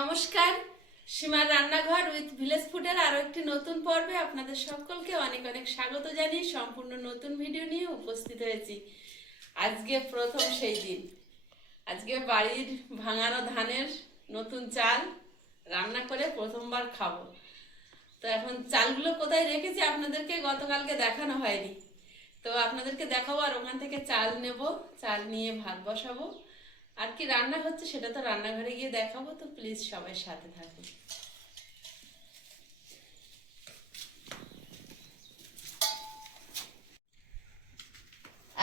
নমস্কার, সীমার রান্নাঘর উইথ ভিলেজ ফুডের আরো একটি নতুন পর্বে আপনাদের সকলকে অনেক অনেক স্বাগত জানিয়ে সম্পূর্ণ নতুন ভিডিও নিয়ে উপস্থিত হয়েছি। আজকে প্রথম সেই দিন, আজকে বাড়ির ভাঙানো ধানের নতুন চাল রান্না করে প্রথমবার খাবো। তো এখন চালগুলো কোথায় রেখেছি আপনাদেরকে গতকালকে দেখানো হয়নি, তো আপনাদেরকে দেখাবো আর ওখান থেকে চাল নেব, চাল নিয়ে ভাত বসাবো। আর কি রান্না হচ্ছে সেটা তো রান্নাঘরে গিয়ে দেখাবো, তো প্লিজ সবাই সাথে থাকুন।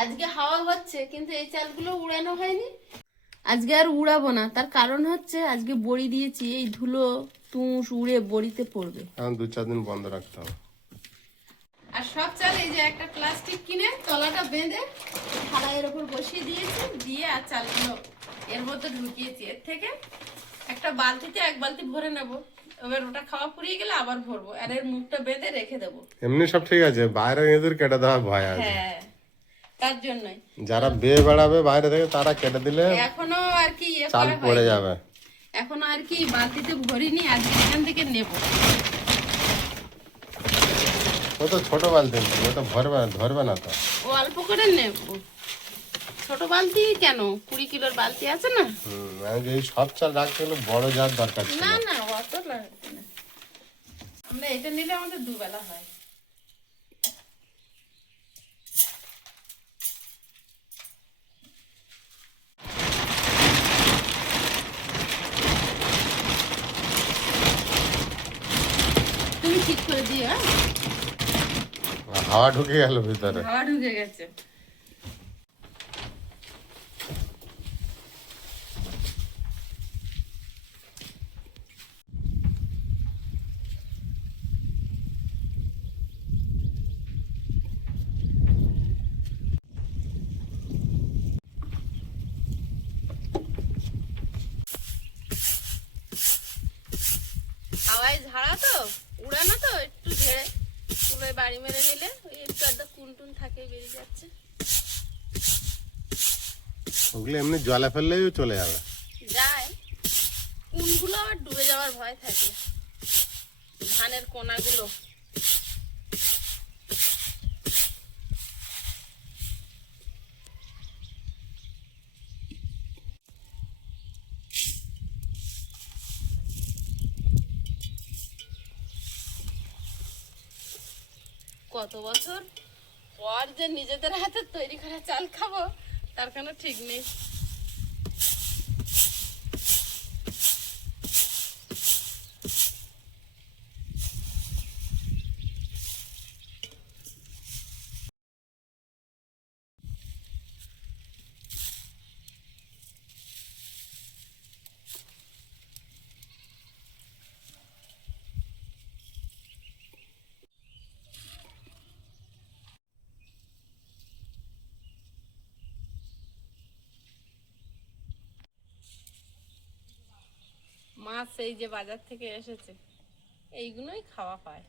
আজকে হাওয়া হচ্ছে কিন্তু এই চালগুলো উড়ানো হয়নি, আজকে আর উড়াবো না। তার কারণ হচ্ছে আজকে বড়ি দিয়েছি, এই ধুলো তুষ উড়ে বড়িতে পড়বে, এখন 2-4 দিন বন্ধ রাখতে হবে। আর সব চাল এই যে একটা প্লাস্টিক কিনে তলাটা বেঁধে থালাইয়ের ওপর বসিয়ে দিয়েছি, দিয়ে আর চালগুলো এর মধ্যে ঢুকিয়েছি। এর থেকে একটা বালতিতে এক বালতি ভরে নেব, এবার ওটা খাওয়া ফুরিয়ে গেলে আবার ভরবো, আর এর মুখটা বেঁধে রেখে দেবো। এমনি সব ঠিক আছে, বাইরে ইঁদুর কেটে দেওয়ার ভয় আছে। হ্যাঁ, তার জন্যই যারা বেয়ে বেড়াবে বাইরে থেকে তারা কেটে দিলে এখনো আর কি চাল পড়ে যাবে। এখনো আর কি বালতিতে ভরিনি, আজকে এখান থেকে নেব। ও তো ছোট বালতি, ও তো ধরবে না তো। ও অল্প করে নেব, ছোট বালতি কেন, 20 কিলোর বালতি আছে না। এই সব চাল রাখতে গেলে বড় জার দরকার ছিল। না না, অত লাগবে না, আমরা এটা নিলে আমাদের দুবেলা হয়। তুমি ঠিক করে দিও। হাওয়া ঢুকে গেল ভিতরে। হাওয়া ঢুকে গেছে। হাওয়ায় ঝাড়া তো, উড়ানো তো, একটু ঝেড়ে তুলে বাড়ি মেরে নিলে ওই একটু আধা কুনটুন থাকে, বেরিয়ে যাচ্ছে। ওগুলো এমনি জলে ফেললেই চলে যাবে। যায়, কুনগুলো আবার ডুবে যাওয়ার ভয় থাকে, ধানের কোনাগুলো। কত বছর পর যে নিজেদের হাতে তৈরি করা চাল খাবো তার কোনো ঠিক নেই। মাছ এই যে বাজার থেকে এসেছে, এইগুলোই খাওয়া পায়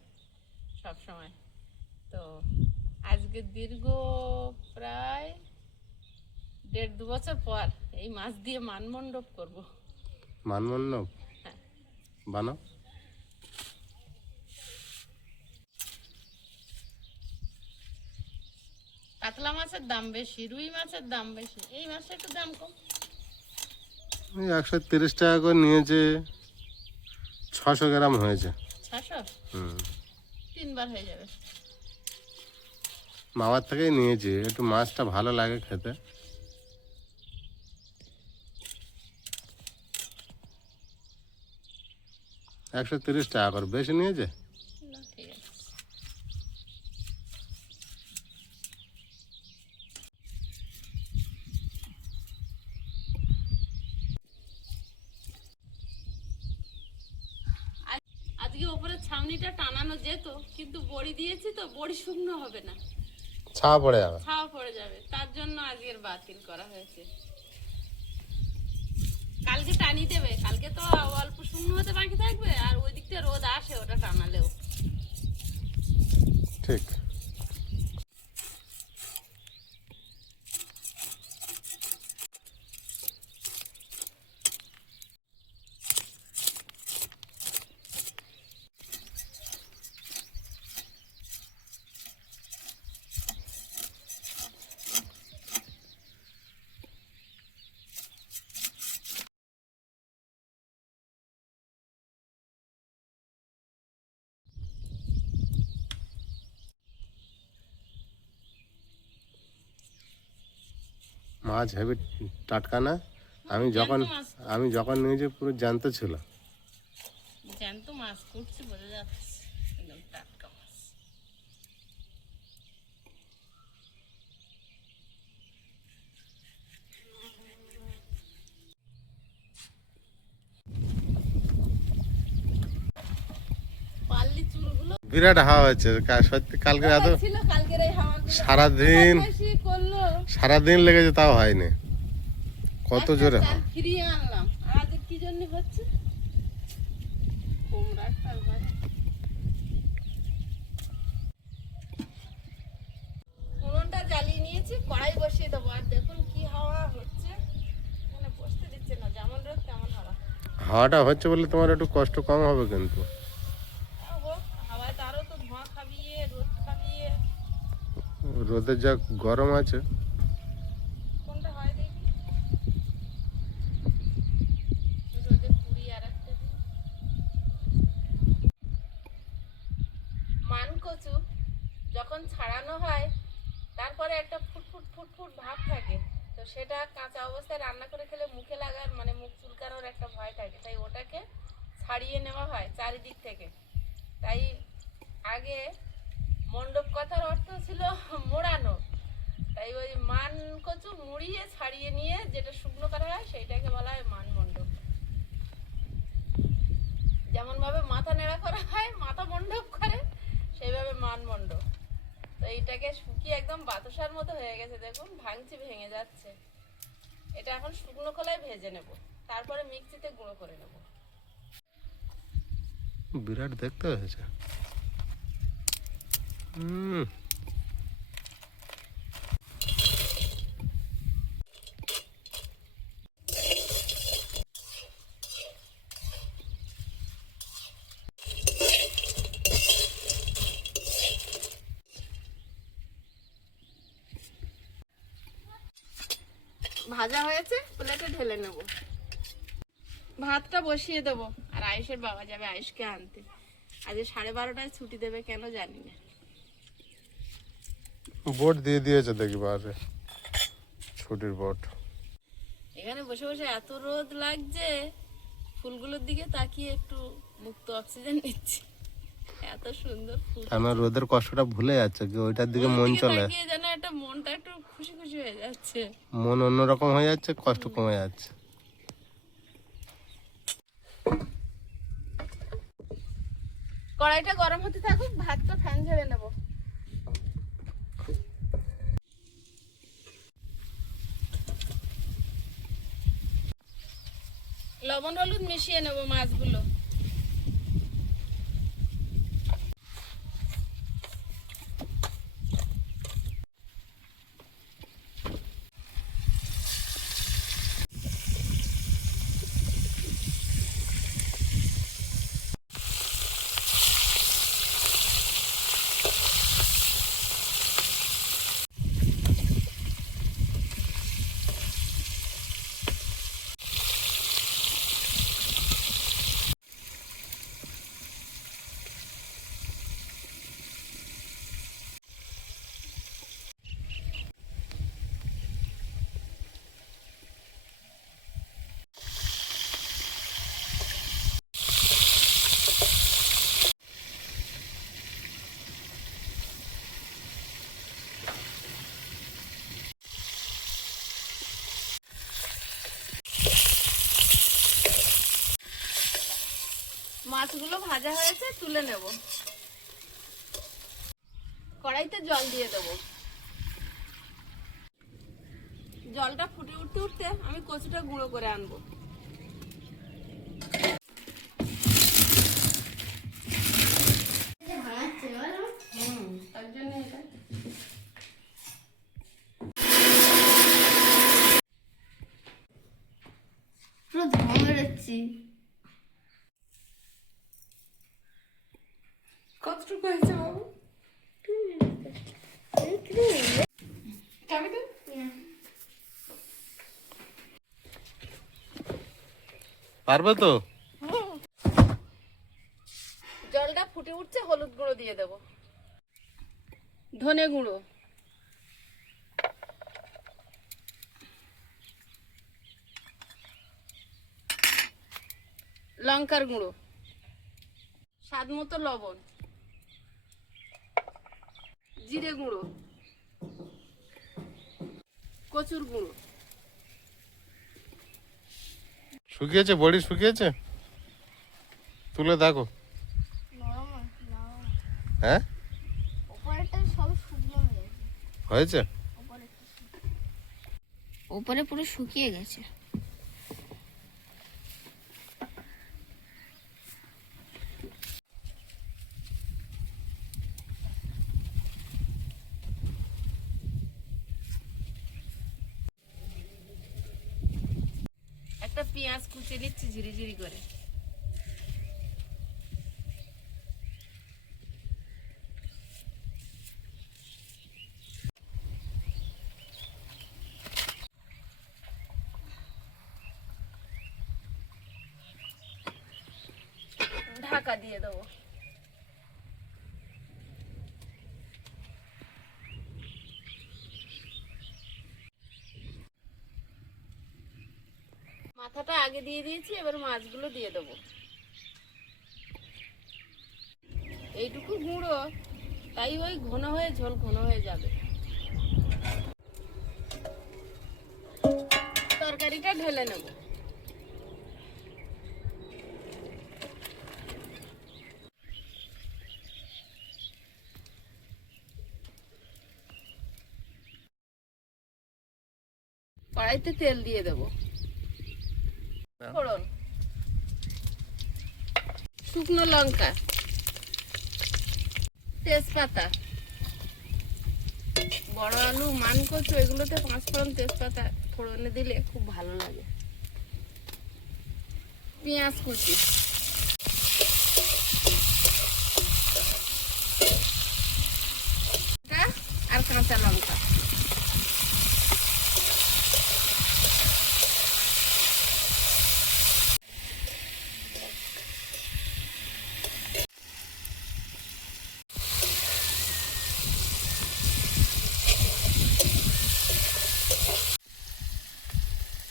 সব সময়। তো আজকে দীর্ঘ প্রায় 1.5-2 বছর পর এই মাছ দিয়ে মানমণ্ডপ করব। মানমন্ডপ হ্যাঁ, বানাও। কাতলা মাছের দাম বেশি, রুই মাছের দাম বেশি, এই মাছের একটু দাম কম। 130 টাকা করে নিয়েছে, 600 গ্রাম হয়েছে। 600? 3 বার হয়ে যাবে। মামার থেকেই নিয়েছি, একটু মাছটা ভালো লাগে খেতে। $130 করে, বেশি নিয়েছে। না, ঠিক আছে। আজকে উপরে ছাউনিটা টানানো যেত, কিন্তু বড়ি দিয়েছি তো বড়ি শুকনো হবে না, ছাওয়া পড়ে যাবে। ছাওয়া পড়ে যাবে, তার জন্য আজকের বাতিল করা হয়েছে। কালকে টানিয়ে দেবে, কালকে তো অল্প শুকনো হতে বাকি থাকবে, আর ওই দিকটা রোদ আসে ওটা টানালেও। ঠিক। মাছ হেভি টাটকা না? আমি যখন জ্যান্ত মাছ। আমি যখন নিয়েছি পুরো জ্যান্ত ছিল। জ্যান্ত মাছ করছে বোঝা যাচ্ছে, একদম টাটকা মাছ। পাল্লি চুলগুলো বিরাট হাওয়া হচ্ছে সত্যি, কালকে এত কোথায় ছিল কালকের এই হাওয়াগুলো? সারাদিন বেশি করলো। সারাদিন লেগেছে তাও হয়নি, কত একটা জোরে চাল হাওয়া। ফিরিয়ে আনলাম, আর আজ কি জন্য হচ্ছে? কুমড়া একটা ঘরে। উনুনটা জ্বালিয়ে নিয়েছি, কড়াই বসিয়ে দেবো। আর দেখুন কি হাওয়া হচ্ছে, মানে বসতে দিচ্ছে না, যেমন রোদ তেমন হাওয়া। হাওয়াটা হচ্ছে বলে তোমার একটু কষ্ট কম হবে কিন্তু। হোক, হাওয়ায় তারও তো ধোঁয়া খাবিয়ে, রোদ খাবিয়ে। রোদের যা গরম আছে। কোনটা হয় দেখি? রোদে পুড়িয়ে আর একটা দিই। মান কচু যখন ছাড়ানো হয়, তারপরে একটা ফুটফুট ফুটফুট ভাব থাকে, তো সেটা কাঁচা অবস্থায় রান্না করে খেলে মুখে লাগার মানে মুখ চুলকানোর একটা ভয় থাকে, তাই ওটাকে ছাড়িয়ে নেওয়া হয় চারিদিক থেকে। তাই আগে মণ্ডপ কথার অর্থ ছিল মোড়ানো, তাই ওই মান কচু মুড়িয়ে ছাড়িয়ে নিয়ে যেটা শুকনো করা হয় সেইটাকে বলা হয় মান মণ্ডপ। যেমন ভাবে মাথা নেড়া করা হয়, মাথা মণ্ডপ করে, সেইভাবে মান মণ্ডপ। তো এইটাকে শুকিয়ে একদম বাতাসার মতো হয়ে গেছে, দেখুন ভাঙছি, ভেঙে যাচ্ছে। এটা এখন শুকনো খোলায় ভেজে নেব, তারপরে মিক্সিতে গুঁড়ো করে নেব। বিরাট দেখতে হয়েছে। হুম। ভাজা হয়েছে, প্লেটে ঢেলে নেব। ভাতটা বসিয়ে দেবো, আর আয়ুষের বাবা যাবে আয়ুষকে আনতে। আজ 12:30টায় ছুটি দেবে কেন জানি না। বোর্ড দিয়ে দিয়েছে দেখি বাইরে, ছুটির বোর্ড। এখানে বসে বসে এত রোদ লাগছে, ফুলগুলোর দিকে তাকিয়ে একটু মুক্ত অক্সিজেন নিচ্ছি। এত সুন্দর ফুল। আমার রোদের কষ্টটা ভুলে যাচ্ছে, কি ওইটার দিকে ওর মন দিকে চলে, তাকিয়ে যেন একটা মনটা একটু খুশি খুশি হয়ে যাচ্ছে। মন অন্যরকম হয়ে যাচ্ছে, কষ্ট কমে যাচ্ছে। কড়াইটা গরম হতে থাকুক, ভাতটা ফ্যান ঝেড়ে নেব। লবণ হলুদ মিশিয়ে নেব মাছগুলো। মাছগুলো ভাজা হয়েছে, তুলে নেব। কড়াইতে জল দিয়ে দেবো। জলটা ফুটে উঠতে উঠতে আমি কচুটা গুঁড়ো করে আনবো। তার জন্য এটা পুরো ধোঁয়া বেরোচ্ছি। কতটুকু হয়েছে বাবু? খাবি তো? পারবে তো? জলটা ফুটে উঠছে, হলুদ গুঁড়ো দিয়ে দেবো, ধনে গুঁড়ো, লঙ্কার গুঁড়ো, স্বাদ মতো লবণ, জিরে গুঁড়ো, কচুর গুঁড়ো। শুকিয়েছে, বড়ি শুকিয়েছে, তুলে দেখো। নরম আছে, নরম। হ্যাঁ, উপরেরটা সব শুকনো হয়ে গেছে। হয়েছে। উপরে পুরো শুকিয়ে গেছে। একটা পেঁয়াজ কুচিয়ে নিচ্ছি ঝিরি ঝিরি করে। ঢাকা দিয়ে দেবো। মাথাটা আগে দিয়ে দিয়েছি, এবার মাছগুলো দিয়ে দেবো। এইটুকু গুঁড়ো, তাই ওই ঘন হয়ে ঝোল ঘন হয়ে যাবে। তরকারিটা ঢেলে নেব। কড়াইতে তেল দিয়ে দেবো। ফোড়ন, শুকনো লঙ্কা, তেজপাতা, বড় আলু, মানকচু, এগুলোতে 5 ফোড়ন তেজপাতা ফোড়নে দিলে খুব ভালো লাগে। পেঁয়াজ কুচি, আর কাঁচা লঙ্কা।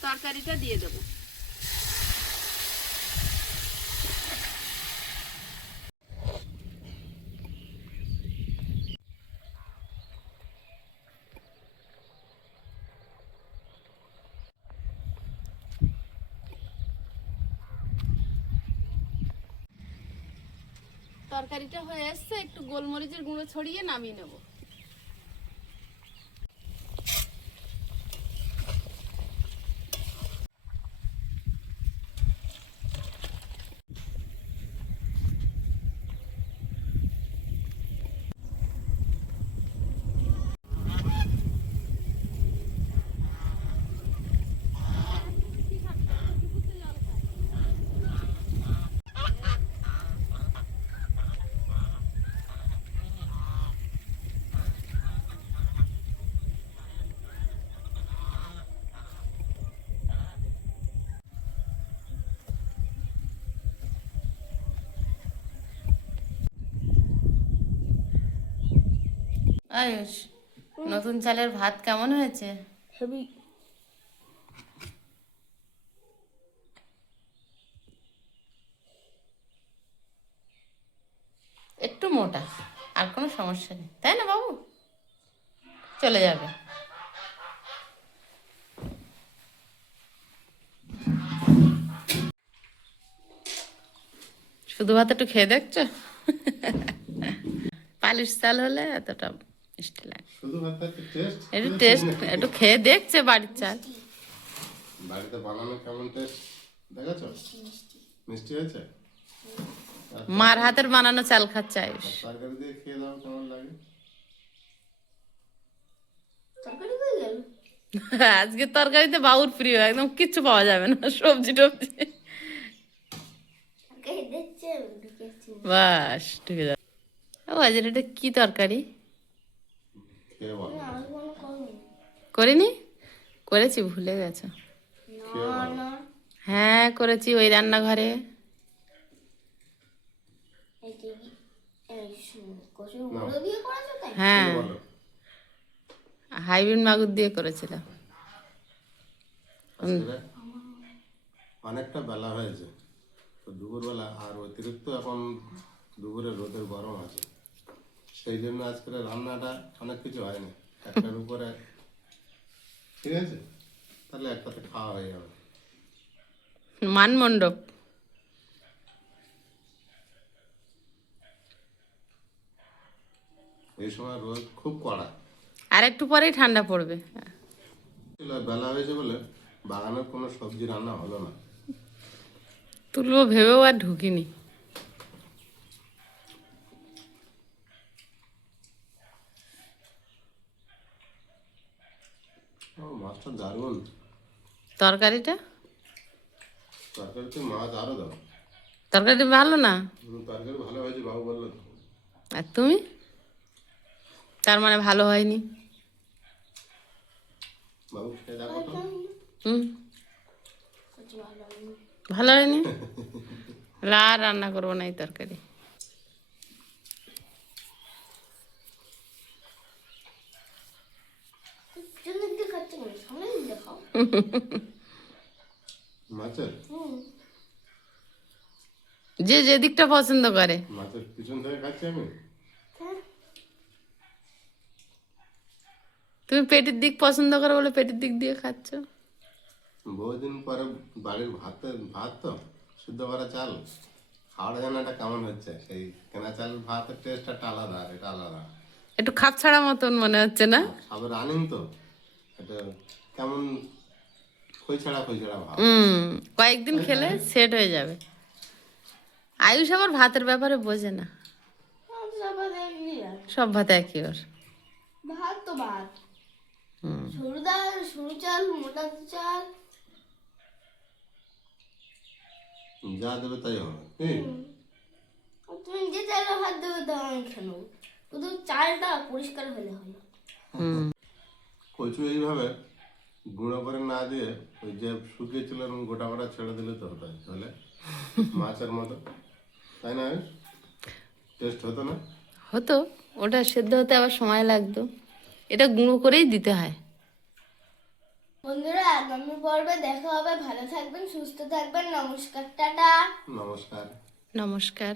তরকারিটা দিয়ে দেবো। তরকারিটা হয়ে এসছে, একটু গোলমরিচের গুঁড়ো ছড়িয়ে নামিয়ে নেব। আয়ুষ, নতুন চালের ভাত কেমন হয়েছে? হেভি। একটু মোটা, আর কোনো সমস্যা নেই, তাই না বাবু? চলে যাবে। শুধু ভাত একটু খেয়ে দেখছো? পালিশ চাল হলে এতটা মিষ্টি লাগে। শুধু ভাতটা একটু টেস্ট, একটু টেস্ট, একটু খেয়ে দেখছে বাড়ির চাল। বাড়িতে বানানো কেমন টেস্ট দেখেছো? মিষ্টি হয়েছে। মার হাতের বানানো চাল খাচ্ছে আয়ুষ। তরকারি দিয়ে খেয়ে দাও, কেমন লাগে? তরকারি হয়ে গেল। আজকে তরকারিতে বাবুর প্রিয়, একদম কিচ্ছু পাওয়া যাবে না, সবজি টবজি। তরকারি দেখছে, ঢুকেছি। বাস ঢুকে যাবে। ও আজ এটা কি তরকারি? খেয়ে বলো। আমি কোনো করিনি। করিনি? করেছি, ভুলে গেছো? খেয়ে বলো। না, হ্যাঁ করেছি, ওই রান্নাঘরে। এটি কচুর গুঁড়ো দিয়ে করেছো তাই? হ্যাঁ, খেয়ে বলো। হাইব্রিড মাগুর দিয়ে করেছিলাম। আজকে অনেকটা বেলা হয়েছে, তো দুপুরবেলা আর অতিরিক্ত এখন দুপুরে রোদের গরম আছে, সেই জন্য আজকের রান্নাটা অনেক কিছু হয়নি, একটার উপরে। ঠিক আছে, তাহলে একটাতে খাওয়া হয়ে যাবে। মানমণ্ডপ। এই সময় রোদ খুব কড়া আর একটু পরেই ঠান্ডা পড়বে। ছিল, বেলা হয়েছে বলে বাগানের কোনো সবজি রান্না হলো না। তুলবো ভেবেও আর ঢুকিনি। ও, মাছটা দারুণ। তরকারিটা তরকারিতে মাছ আরো দাও। তরকারিটা ভালো না? তরকারি ভালো হয়েছে বাবু বললো তো। আর তুমি? তার মানে ভালো হয়নি। বাবু খেয়ে দেখো তো। হুম, কচু ভালো হয়নি। ভালো হয়নি। আর রান্না করবো না এই তরকারি। পিছন দিক দিয়ে খাচ্ছে কেন? সামনে দিক দিয়ে খাও। মাছের যে যে দিকটা পছন্দ করে। মাছের পিছন থেকে খাচ্ছি আমি। হ্যাঁ। তুমি পেটের দিক পছন্দ করো বলে পেটের দিক দিয়ে খাচ্ছ। বহুদিন পরে বাড়ির ভাত তো শুদ্ধ করা চাল, খাওয়াটা যেন একটা কেমন হচ্ছে। সেই কেনা চাল ভাতের টেস্ট একটা আলাদা, আর এটা আলাদা। একটু খাপ ছাড়া মতন মনে হচ্ছে না? আবার রানিং তো এটা কেমন খই ছাড়া ভাব। কয়েকদিন খেলে সেট হয়ে যাবে। আয়ুষ আবার ভাতের ব্যাপারে বোঝে না। সবাই দেখলি আর। সব ভাত একই ওর। ভাত তো ভাত। হুম। সরু ডাল, সরু চাল, মোটা চাল। যা দেবে তাই হবে। কি? আর তুমি যে চালে ভাত দেবে তা আমি খেলো। শুধু চালটা পরিষ্কার হলে হলো। কচু এইভাবে গুঁড়ো করে না দিয়ে ওই যে শুকিয়েছিল এবং গোটা গোটা ছেড়ে দিলে তো হতো, তাহলে মাছের মতো, তাই না? টেস্ট হতো না? হতো, ওটা সেদ্ধ হতে আবার সময় লাগতো। এটা গুঁড়ো করেই দিতে হয়। বন্ধুরা আগামী পর্বে দেখা হবে। ভালো থাকবেন, সুস্থ থাকবেন। নমস্কার, টাটা। নমস্কার। নমস্কার।